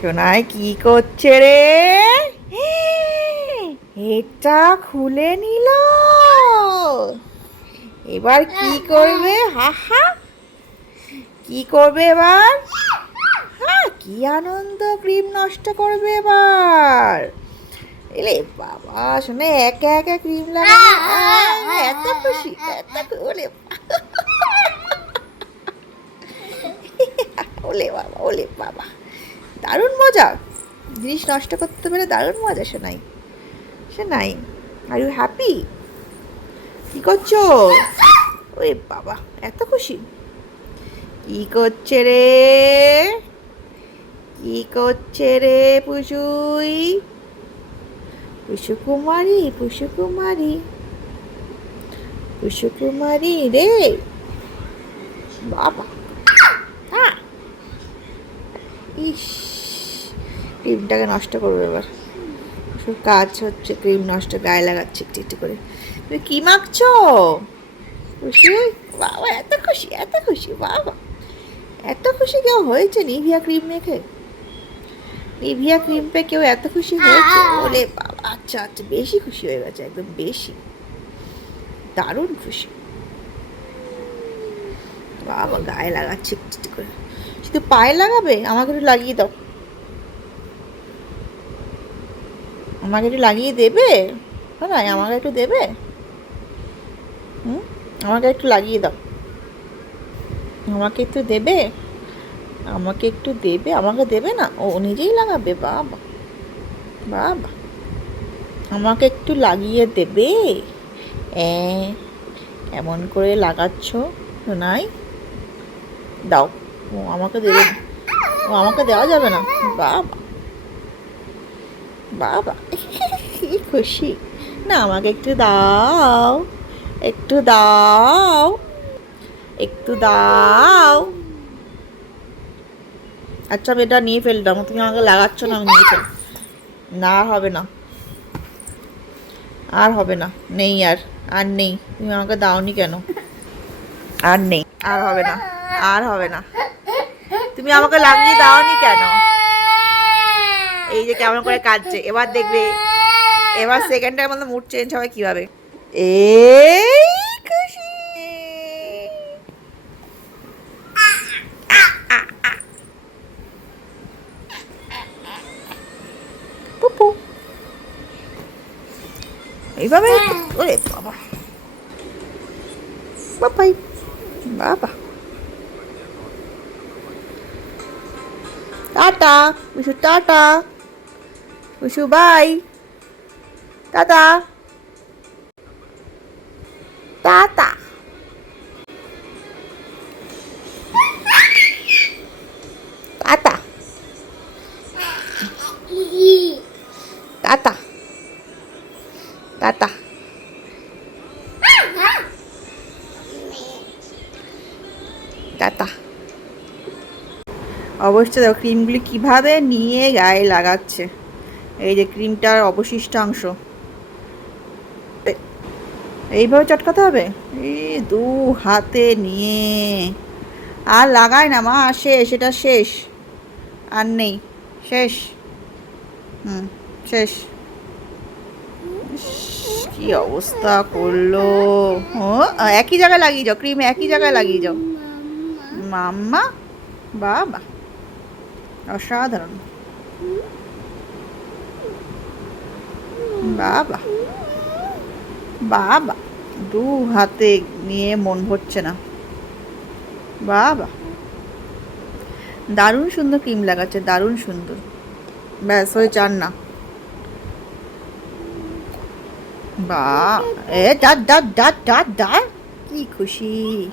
সোনাই কি করছে রে? এটা খুলে নিল। এবার কি করবে? হা হা। কি করবে এবার? হ্যাঁ কি আনন্দ ক্রিম নষ্ট করবে এবার। এলে বাবা শোনে একা একা ক্রিম আহ, এত খুশি এত ওলে ওলে বাবা ওলে বাবা। দারুণ মজা। জিনিস নষ্ট করতে পেরে দারুণ মজা শোনাই শোনাই আর ইউ হ্যাপি কী করছ? ওরে বাবা, এত খুশি। কি করছে রে? কি করছে রে পুষুই পুষু কুমারী পুষু কুমারী রে। বাবা। হ্যাঁ। ইস। ক্রিমটাকে নষ্ট করবে এবার। সব কাজ হচ্ছে, ক্রিম নষ্ট, গায়ে লাগাচ্ছে, একটু একটু করে। তুমি কি মাখছো? খুশি? বাবা, এত খুশি এত খুশি, বাবা। এত খুশি কেউ হয়েছে নিভিয়া ক্রিম মেখে? নিভিয়া ক্রিম পে কেউ এত খুশি হয়েছে বলে? বাবা আচ্ছা আচ্ছা বেশি খুশি হয়ে গেছে, একদম বেশি। দারুণ খুশি। বাবা, গায়ে লাগাচ্ছে, একটু করে। শুধু পায়ে লাগাবে? আমাকে একটু লাগিয়ে দাও। আমাকে একটু লাগিয়ে দেবে? না আমাকে একটু দেবে? হুম? আমাকে একটু লাগিয়ে দাও। আমাকে একটু দেবে? আমাকে একটু দেবে? আমাকে দেবে না? ও নিজেই লাগাবে, বাবা। বাবা। আমাকে একটু লাগিয়ে দেবে? এমন করে লাগাচ্ছ নাই দাও। ও, আমাকে দেবে। ও, আমাকে দেওয়া যাবে না। বাবা। বাবা। কি খুশি? না, আমাকে একটু দাও একটু দাও একটু দাও। আচ্ছা আমি এটা নিয়ে ফেললাম। তুমি আমাকে লাগাচ্ছ না, আমি নিয়ে না, হবে না। আর হবে না। নেই আর। আর নেই। তুমি আমাকে দাওনি কেন? আর নেই। আর হবে না। আর হবে না। তুমি আমাকে লাগিয়ে দাওনি কেন? এই যে কেমন করে কাঁদছে। এবার দেখবে এবার সেকেন্ড টাইম আমাদের মুড চেঞ্জ হবে কীভাবে? এই খুশি। পুপু। এইভাবে? ওরে বাবা। বাবাই বাবা। Tata Bishu tata. Bishu bye tata tata tata tata অবশ্যই দেখো ক্রিমগুলি কীভাবে নিয়ে গায়ে লাগাচ্ছে। এই যে ক্রিমটার অবশিষ্টাংশ। এইভাবে চটকাতে হবে? এই দু হাতে নিয়ে। আর লাগায় না মা, শেষ, এটা শেষ। আর নেই, শেষ। হুম, শেষ। কি অবস্থা করল? একই জায়গায় লাগিয়ে যাও, ক্রিম একই জায়গায় লাগিয়ে যাও। মাম্মা, বাবা, অসাধারণ। বাবা। বাবা, দু হাতে নিয়ে মন ভরছে না। বাবা। দারুণ সুন্দর ক্রিম লাগাচ্ছে, দারুণ সুন্দর। ব্যাস, হয়ে চান না। বা, এ ডাট ডাট ডাট ডাট ডাট কি খুশি।